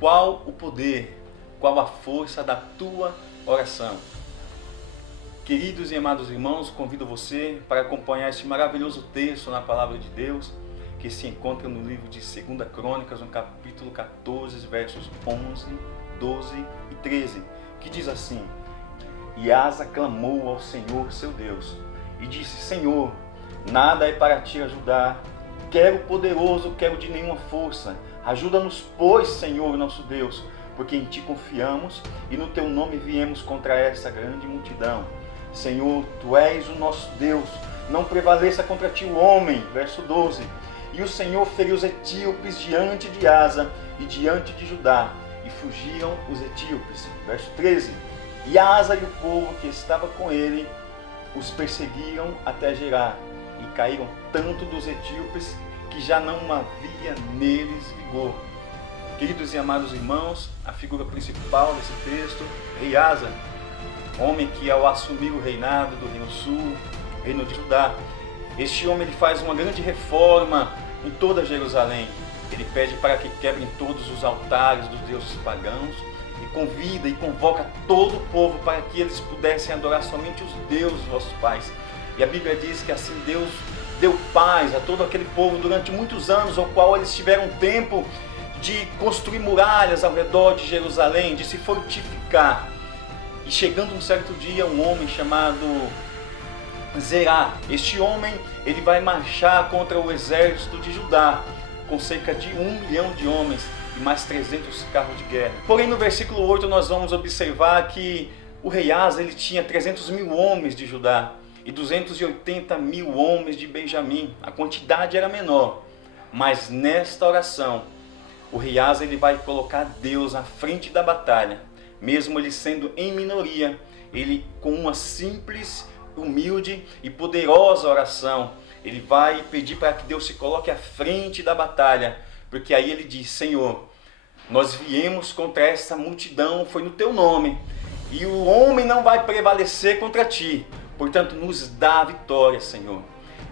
Qual o poder, qual a força da tua oração? Queridos e amados irmãos, convido você para acompanhar este maravilhoso texto na Palavra de Deus, que se encontra no livro de 2 Crônicas, no capítulo 14, versos 11, 12 e 13, que diz assim: E Asa clamou ao Senhor seu Deus, e disse: Senhor, nada é para te ajudar, quero poderoso, quero de nenhuma força. Ajuda-nos, pois, Senhor nosso Deus, porque em ti confiamos e no teu nome viemos contra essa grande multidão. Senhor, tu és o nosso Deus, não prevaleça contra ti o homem. Verso 12. E o Senhor feriu os etíopes diante de Asa e diante de Judá, e fugiram os etíopes. Verso 13. E Asa e o povo que estava com ele os perseguiram até Gerar, e caíram tanto dos etíopes que já não havia neles vigor. Queridos e amados irmãos, a figura principal desse texto, rei Asa, homem que ao assumir o reinado do Reino Sul, Reino de Judá, este homem ele faz uma grande reforma em toda Jerusalém. Ele pede para que quebrem todos os altares dos deuses pagãos e convida e convoca todo o povo para que eles pudessem adorar somente os deuses vossos pais. E a Bíblia diz que assim Deus deu paz a todo aquele povo durante muitos anos, ao qual eles tiveram tempo de construir muralhas ao redor de Jerusalém, de se fortificar. E chegando um certo dia, um homem chamado Zerá, este homem ele vai marchar contra o exército de Judá, com cerca de 1 milhão de homens e mais 300 carros de guerra. Porém, no versículo 8 nós vamos observar que o rei Asa ele tinha 300 mil homens de Judá e 280 mil homens de Benjamim. A quantidade era menor, mas nesta oração o rei Asa ele vai colocar Deus à frente da batalha, mesmo ele sendo em minoria. Ele, com uma simples, humilde e poderosa oração, ele vai pedir para que Deus se coloque à frente da batalha, porque aí ele diz: Senhor, nós viemos contra essa multidão, foi no teu nome, e o homem não vai prevalecer contra ti, portanto nos dá a vitória, Senhor.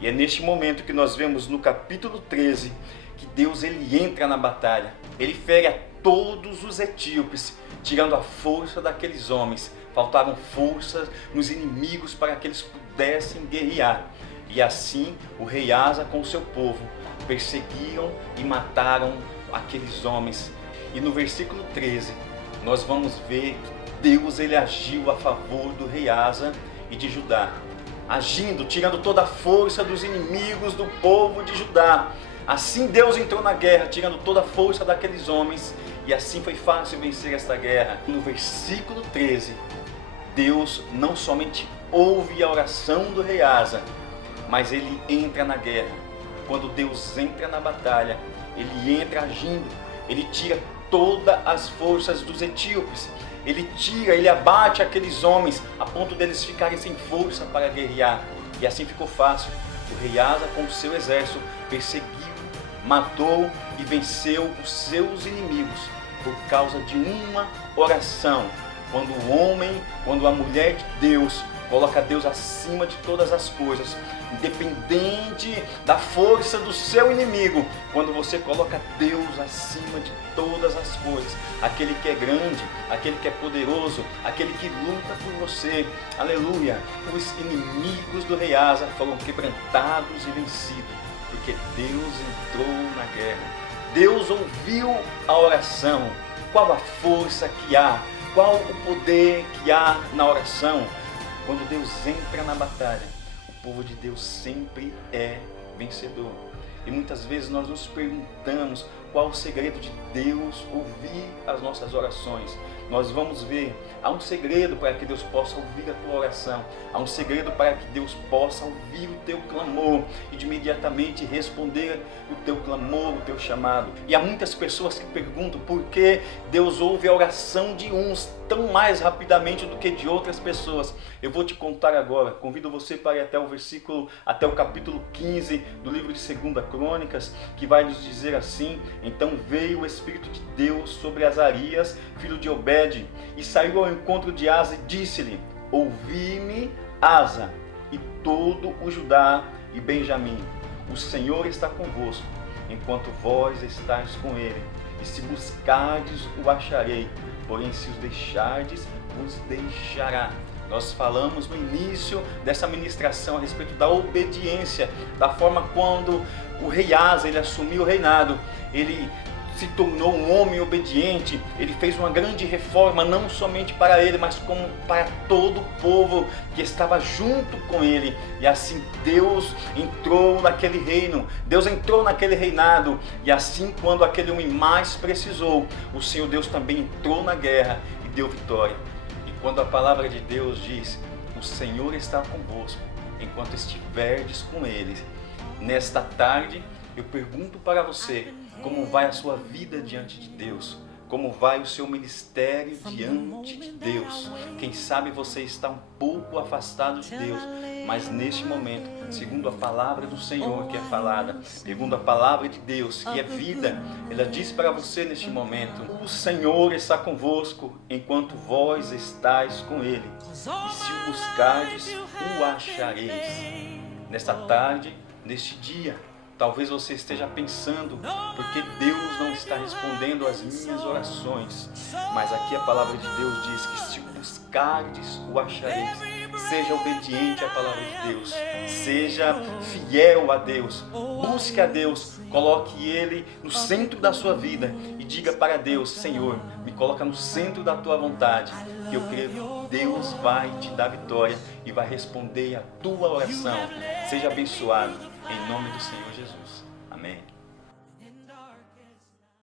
E é neste momento que nós vemos no capítulo 13, que Deus ele entra na batalha, ele fere a todos os etíopes, tirando a força daqueles homens. Faltavam forças nos inimigos para que eles pudessem guerrear. E assim o rei Asa com o seu povo perseguiram e mataram aqueles homens. E no versículo 13 nós vamos ver que Deus ele agiu a favor do rei Asa e de Judá, agindo, tirando toda a força dos inimigos do povo de Judá. Assim Deus entrou na guerra, tirando toda a força daqueles homens, e assim foi fácil vencer esta guerra. No versículo 13, Deus não somente ouve a oração do rei Asa, mas ele entra na guerra. Quando Deus entra na batalha, ele entra agindo, ele tira todas as forças dos etíopes, ele abate aqueles homens a ponto deles ficarem sem força para guerrear. E assim ficou fácil. O rei Asa com o seu exército perseguiu, matou e venceu os seus inimigos por causa de uma oração. Quando o homem, quando a mulher de Deus coloca Deus acima de todas as coisas, independente da força do seu inimigo, quando você coloca Deus acima de todas as coisas, aquele que é grande, aquele que é poderoso, aquele que luta por você, aleluia, os inimigos do rei Asa foram quebrantados e vencidos, porque Deus entrou na guerra. Deus ouviu a oração. Qual a força que há? Qual o poder que há na oração? Quando Deus entra na batalha, o povo de Deus sempre é vencedor. E muitas vezes nós nos perguntamos qual o segredo de Deus ouvir as nossas orações. Nós vamos ver, há um segredo para que Deus possa ouvir a tua oração. Há um segredo para que Deus possa ouvir o teu clamor e de imediatamente responder o teu clamor, o teu chamado. E há muitas pessoas que perguntam por que Deus ouve a oração de uns tão mais rapidamente do que de outras pessoas. Eu vou te contar agora. Convido você para ir até o capítulo 15 do livro de 2 Crônicas, que vai nos dizer assim: Então veio o Espírito de Deus sobre Azarias, filho de Obed, e saiu ao encontro de Asa e disse-lhe: Ouvi-me, Asa, e todo o Judá e Benjamim. O Senhor está convosco, enquanto vós estáis com ele. e se buscardes, o acharei, porém se os deixardes, os deixará. Nós falamos no início dessa ministração a respeito da obediência, da forma quando o rei Asa, ele assumiu o reinado, ele se tornou um homem obediente, ele fez uma grande reforma, não somente para ele, mas como para todo o povo que estava junto com ele. E assim Deus entrou naquele reino, Deus entrou naquele reinado, e assim quando aquele homem mais precisou, o Senhor Deus também entrou na guerra e deu vitória. E quando a palavra de Deus diz, o Senhor está convosco, enquanto estiverdes com ele, nesta tarde eu pergunto para você, como vai a sua vida diante de Deus? Como vai o seu ministério diante de Deus? Quem sabe você está um pouco afastado de Deus, mas neste momento, segundo a palavra do Senhor que é falada, segundo a palavra de Deus que é vida, ela diz para você neste momento, o Senhor está convosco enquanto vós estáis com Ele, e se o buscardes, o achareis. Nesta tarde, neste dia, talvez você esteja pensando, porque Deus não está respondendo às minhas orações. Mas aqui a palavra de Deus diz que se o buscardes, o achareis. Seja obediente à palavra de Deus. Seja fiel a Deus. Busque a Deus. Coloque Ele no centro da sua vida. E diga para Deus, Senhor, me coloca no centro da tua vontade. Que eu creio que Deus vai te dar vitória e vai responder a tua oração. Seja abençoado. Em nome do Senhor Jesus. Amém.